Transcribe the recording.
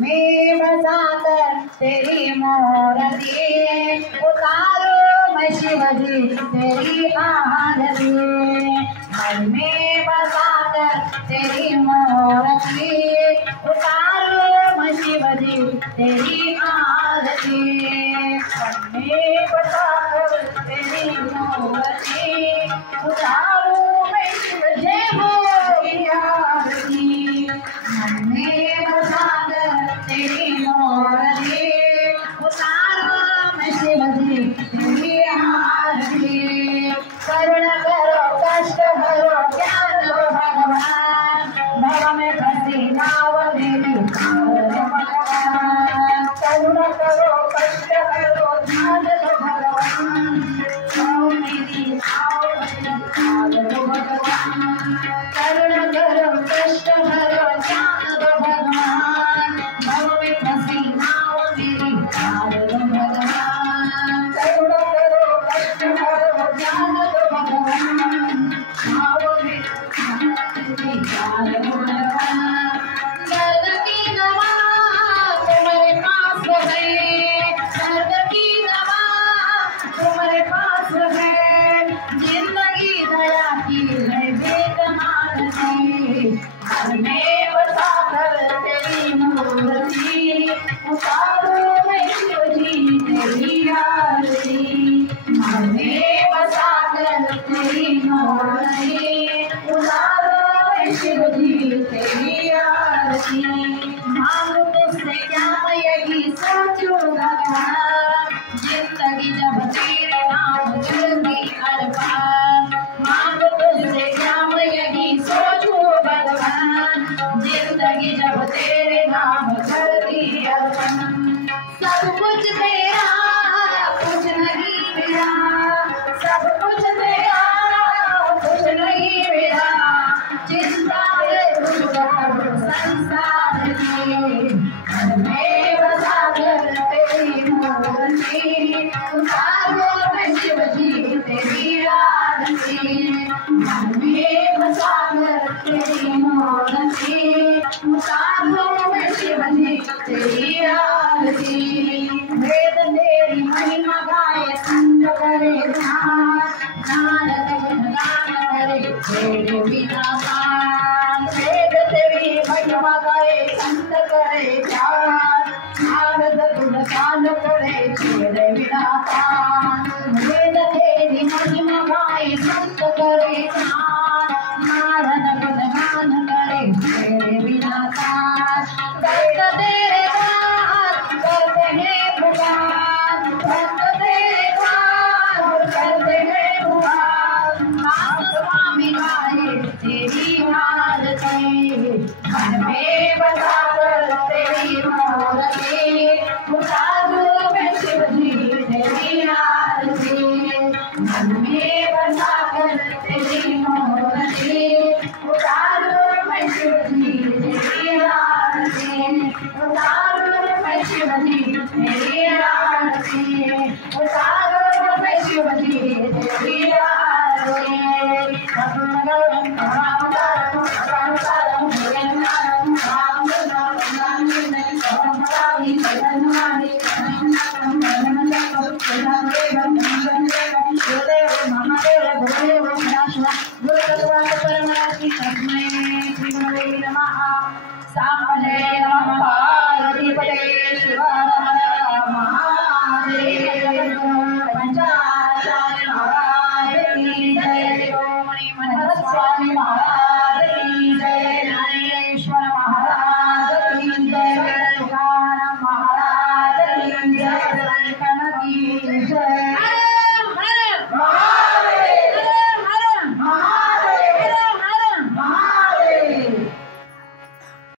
में बसा कर तेरी मूर्ति उतारो मैं शिव जी तेरी आरती। मन में बसा कर तेरी मूर्ति उतारो मैं शिव जी तेरी आरती। मन में बसा कर तेरी मूर्ति उतारो मैं शिव जी तेरी आरती। मन में बसा कर तेरी मूर्ति उतारो मैं शिव जी तेरी आरती। करुण करो कष्ट हरो ज्ञान दो भगवान, भव में फंसी नाव मेरी भगवान। करुण करो कष्ट हरो ज्ञान दो भगवान, भव मेरी नाव मेरी दो भगवान। करुण करो कष्ट हरो ज्ञान दो भगवान, भव में फंसी नाव मेरी दो भगवान। करुण करो कष्ट हरो ज्ञान दो भगवान, भाव में दो भगवान। दर्द की दवा तुम्हारे पास है, दर्द की दवा तुम्हारे पास है, जिंदगी दया की है बेकमाल है। घर में बसा कर तेरी मूर्ति उतारो मैं शिव जी तेरी आरती। घर में बसा कर तेरी मूर्ति उतारो मैं शिव जी तेरी आरती। मांगू तुझसे क्या मैं यही सोचूं भगवान, जिंदगी जब तेरे नाम चलती हर पार। मांगू तुझसे क्या मैं यही सोचूं भगवान, जिंदगी जब तेरे नाम चलती हर पार। सब कुछ तेरा कुछ नहीं मेरा, सब कुछ तेरा कुछ नहीं मेरा, चिंता है तुझको संसार की। घर में बसा कर तेरी मूर्ति उतारो मैं शिव जी तेरी आरती। घर में बसा कर तेरी मूर्ति उतारो मैं शिव जी तेरी आरती। वेद तेरी महिमा गाए संत करे ध्यान, नारद गुणगान करे तेरे बिना पार। वेद तेरी महिमा गाए संत करे ध्यान, नारद गुणगान करे तेरे बिना पार। वेद तेरी महिमा गाए संत करे ध्यान, नारद गुणगान करे तेरे बिना पार। भक्त तेरे पास करते हैं पुकार, भक्त तेरे पास करते हैं पुकार। नाथ स्वामी गाए तेरी आरती। घर में बसा कर तेरी मूर्ति उतारो मैं शिव जी तेरी आरती। घर में बसा कर तेरी मूर्ति उतारो मैं शिव जी तेरी आरती। उतारो मैं शिव जी तेरी आरती। उतारो मैं शिव जी तेरी आरती।